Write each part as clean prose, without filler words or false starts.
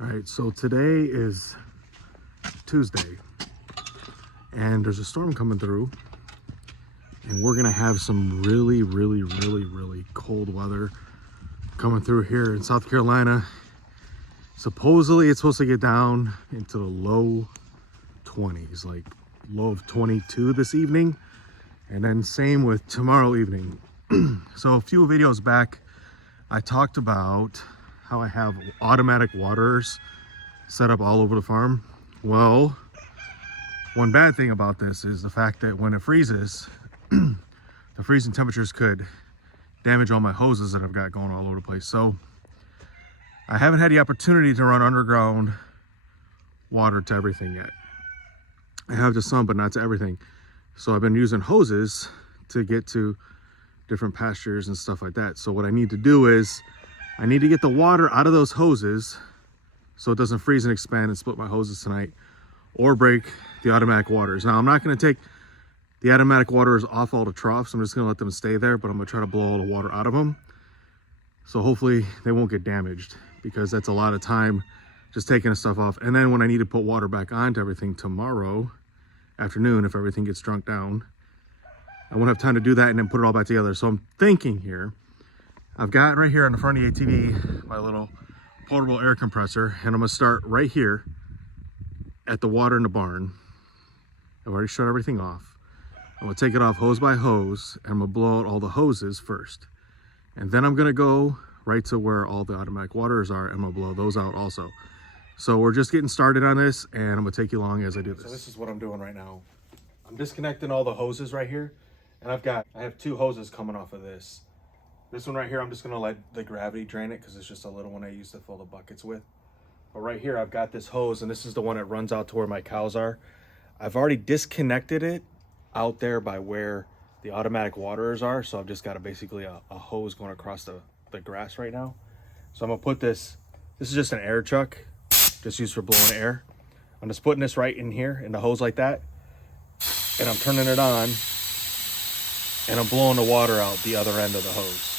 All right, so today is Tuesday and there's a storm coming through and we're gonna have some really cold weather coming through here in South Carolina. Supposedly it's supposed to get down into the low 20s, like low of 22 this evening, and then same with tomorrow evening. So a few videos back I talked about how I have automatic waterers set up all over the farm. Well, one bad thing about this is the fact that when it freezes, the freezing temperatures could damage all my hoses that I've got going all over the place. So I haven't had the opportunity to run underground water to everything yet. I have to some, but not to everything. So I've been using hoses to get to different pastures and stuff like that. So what I need to do is I need to get the water out of those hoses so it doesn't freeze and expand and split my hoses tonight or break the automatic waters. Now I'm not going to take the automatic waters off all the troughs. I'm just going to let them stay there, but I'm going to try to blow all the water out of them. So hopefully they won't get damaged, because that's a lot of time just taking the stuff off. And then when I need to put water back onto everything tomorrow afternoon, if everything gets drunk down, I won't have time to do that and then put it all back together. So I'm thinking here, I've got right here on the front of the ATV, my little portable air compressor, and I'm gonna start right here at the water in the barn. I've already shut everything off. I'm gonna take it off hose by hose, and I'm gonna blow out all the hoses first. And then I'm gonna go right to where all the automatic waters are, and I'm gonna blow those out also. So we're just getting started on this, and I'm gonna take you along as I do this. So this is what I'm doing right now. I'm disconnecting all the hoses right here. And I have two hoses coming off of this. This one right here, I'm just gonna let the gravity drain it because it's just a little one I use to fill the buckets with. But right here, I've got this hose, and this is the one that runs out to where my cows are. I've already disconnected it out there by where the automatic waterers are. So I've just got basically a hose going across the grass right now. So I'm gonna put this is just an air chuck, just used for blowing air. I'm just putting this right in here in the hose like that. And I'm turning it on. And I'm blowing the water out the other end of the hose.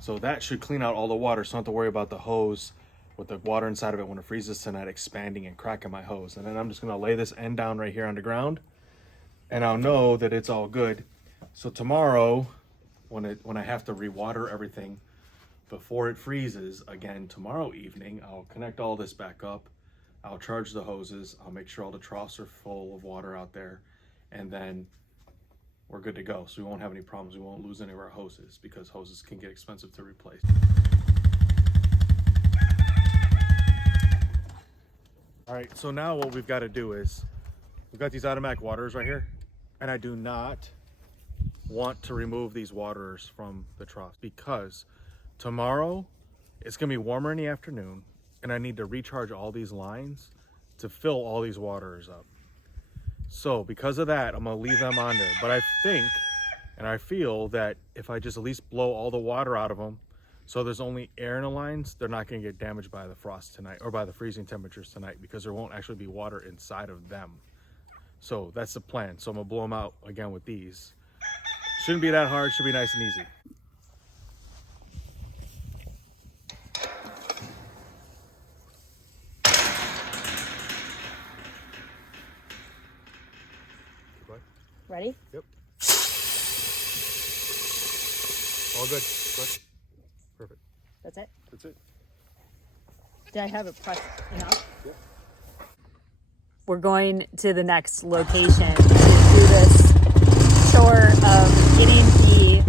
So that should clean out all the water, so I don't have to worry about the hose with the water inside of it when it freezes tonight expanding and cracking my hose. And then I'm just gonna lay this end down right here on the ground, and I'll know that it's all good. So tomorrow, when I have to rewater everything before it freezes again tomorrow evening, I'll connect all this back up. I'll charge the hoses. I'll make sure all the troughs are full of water out there, and then we're good to go. So we won't have any problems. We won't lose any of our hoses, because hoses can get expensive to replace. All right, so now what we've got to do is, we've got these automatic waterers right here, and I do not want to remove these waterers from the trough, because tomorrow it's gonna be warmer in the afternoon, and I need to recharge all these lines to fill all these waterers up. So because of that, I'm gonna leave them on there. But I think, and I feel that if I just at least blow all the water out of them, so there's only air in the lines, they're not gonna get damaged by the frost tonight, or by the freezing temperatures tonight, because there won't actually be water inside of them. So that's the plan. So I'm gonna blow them out again with these. Shouldn't be that hard, should be nice and easy. Ready? Yep. All good. Good. Perfect. That's it? That's it. Did I have it pressed enough? Yep. We're going to the next location to do this chore of getting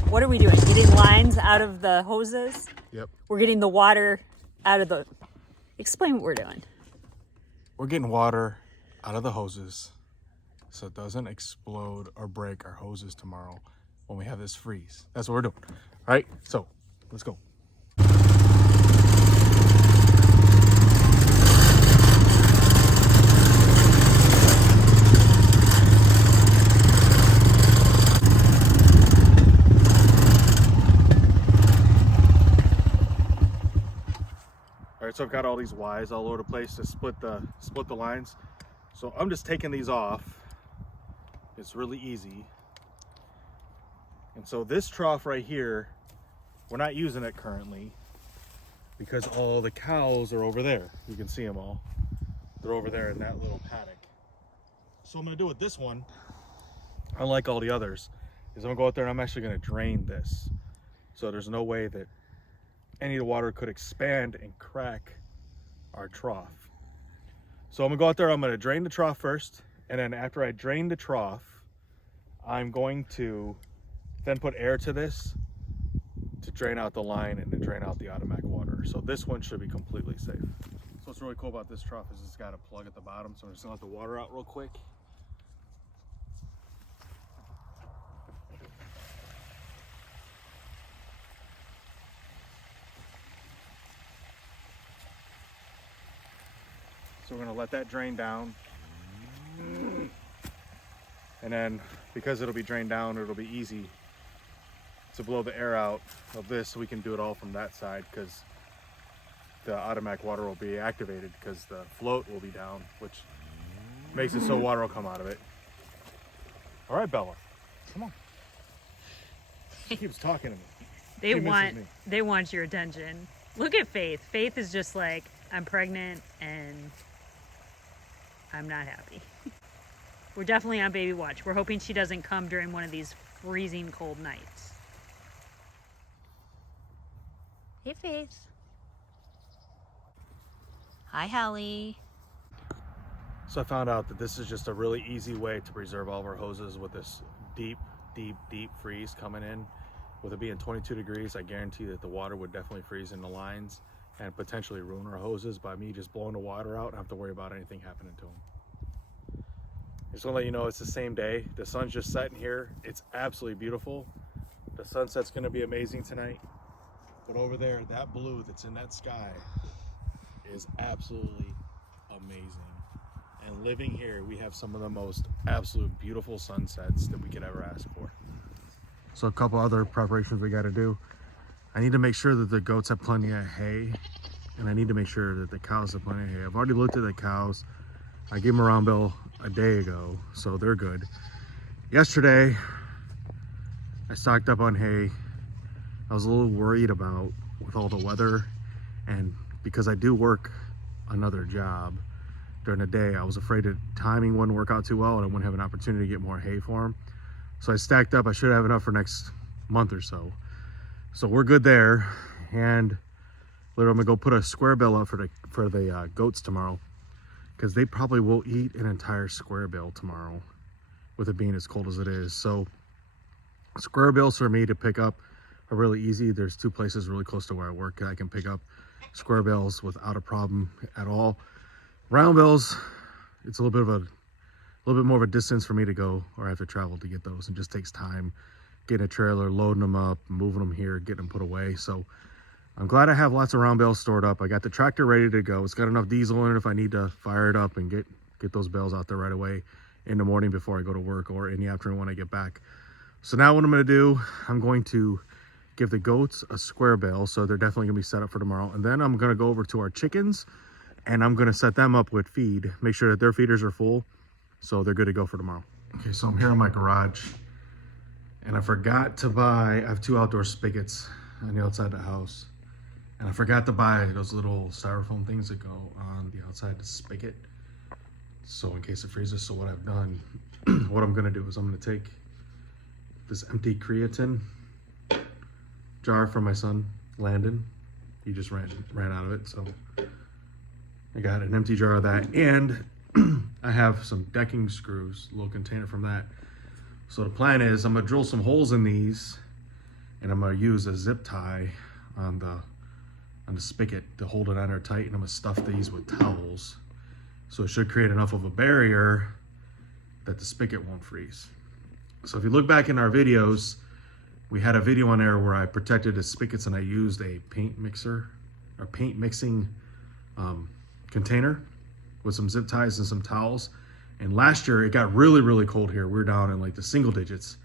what are we doing? Getting lines out of the hoses? Yep. We're getting the water out of the... Explain what we're doing. We're getting water out of the hoses so it doesn't explode or break our hoses tomorrow when we have this freeze. That's what we're doing. All right, so let's go. All right, so I've got all these Ys all over the place to split the lines. So I'm just taking these off. It's really easy. And so this trough right here, we're not using it currently. because all the cows are over there. You can see them all. They're over there in that little paddock. So I'm gonna do with this one, unlike all the others, is I'm gonna go out there and I'm actually gonna drain this. So there's no way that any of the water could expand and crack our trough. So I'm gonna go out there, I'm gonna drain the trough first, and then after I drain the trough, I'm going to then put air to this to drain out the line and to drain out the automatic water. So this one should be completely safe. So what's really cool about this trough is it's got a plug at the bottom, so I'm just gonna let the water out real quick. So we're gonna let that drain down. And then because it'll be drained down, it'll be easy to blow the air out of this, so we can do it all from that side, because the automatic water will be activated because the float will be down, which makes it so water will come out of it. All right, Bella, come on. She keeps talking to me. They want your attention. Look at Faith. Faith is just like, I'm pregnant and I'm not happy. We're definitely on baby watch. We're hoping she doesn't come during one of these freezing cold nights. Hey, Faith. Hi, Hallie. So I found out that this is just a really easy way to preserve all of our hoses with this deep freeze coming in. With it being 22 degrees, I guarantee that the water would definitely freeze in the lines and potentially ruin our hoses by me just blowing the water out and have to worry about anything happening to them. I just want to let you know it's the same day. The sun's just setting here. It's absolutely beautiful. The sunset's going to be amazing tonight. But over there, that blue that's in that sky is absolutely amazing. And living here, we have some of the most absolute beautiful sunsets that we could ever ask for. So a couple other preparations we got to do. I need to make sure that the goats have plenty of hay, and I need to make sure that the cows have plenty of hay. I've already looked at the cows. I gave them a round bill a day ago, so they're good. Yesterday, I stocked up on hay. I was a little worried about with all the weather, and because I do work another job during the day, I was afraid that timing wouldn't work out too well and I wouldn't have an opportunity to get more hay for them. So I stacked up. I should have enough for next month or so. So we're good there. And literally, I'm gonna go put a square bill up for the goats tomorrow, because they probably will eat an entire square bill tomorrow with it being as cold as it is. So square bills for me to pick up are really easy. There's two places really close to where I work that I can pick up square bills without a problem at all. Round bills, it's a little bit more of a distance for me to go, or I have to travel to get those. It just takes time getting a trailer, loading them up, moving them here, getting them put away. So I'm glad I have lots of round bales stored up. I got the tractor ready to go. It's got enough diesel in it if I need to fire it up and get those bales out there right away in the morning before I go to work, or in the afternoon when I get back. So now what I'm going to do, I'm going to give the goats a square bale, so they're definitely going to be set up for tomorrow. And then I'm going to go over to our chickens, and I'm going to set them up with feed, make sure that their feeders are full, so they're good to go for tomorrow. Okay, so I'm here in my garage, and I forgot to buy, I have two outdoor spigots on the outside of the house, and I forgot to buy those little styrofoam things that go on the outside of the spigot, so in case it freezes. So what I've done, what I'm going to do is I'm going to take this empty creatine jar from my son Landon. He just ran out of it, so I got an empty jar of that, and I have some decking screws, a little container from that. So the plan is I'm gonna drill some holes in these, and I'm gonna use a zip tie on the spigot to hold it on there tight, and I'm gonna stuff these with towels, so it should create enough of a barrier that the spigot won't freeze. So if you look back in our videos, we had a video on there where I protected the spigots, and I used a paint mixing container with some zip ties and some towels. And last year it got really cold here. We were down in like the single digits,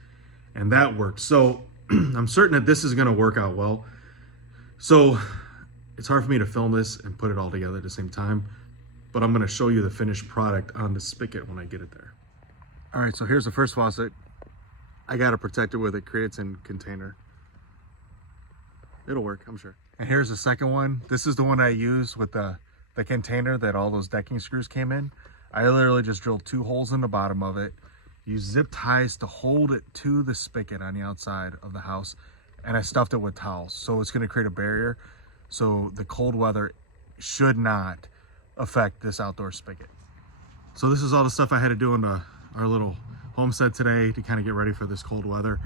and that worked. So I'm certain that this is going to work out well. So it's hard for me to film this and put it all together at the same time, but I'm going to show you the finished product on the spigot when I get it there. All right, so here's the first faucet. I got to protect it with a creatine container. It'll work, I'm sure. And here's the second one. This is the one I used with the container that all those decking screws came in. I literally just drilled 2 holes in the bottom of it, used zip ties to hold it to the spigot on the outside of the house, and I stuffed it with towels. So it's going to create a barrier so the cold weather should not affect this outdoor spigot. So this is all the stuff I had to do in our little homestead today to kind of get ready for this cold weather.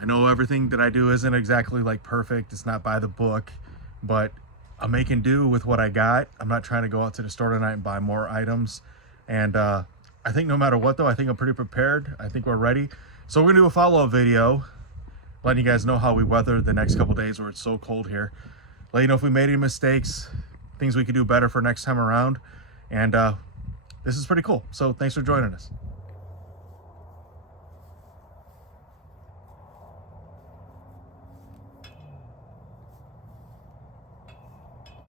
I know everything that I do isn't exactly like perfect. It's not by the book, but I'm making do with what I got. I'm not trying to go out to the store tonight and buy more items. And I think no matter what though, I think I'm pretty prepared. I think we're ready. So we're gonna do a follow-up video, letting you guys know how we weather the next couple days where it's so cold here. Let you know if we made any mistakes, things we could do better for next time around. And this is pretty cool. So thanks for joining us.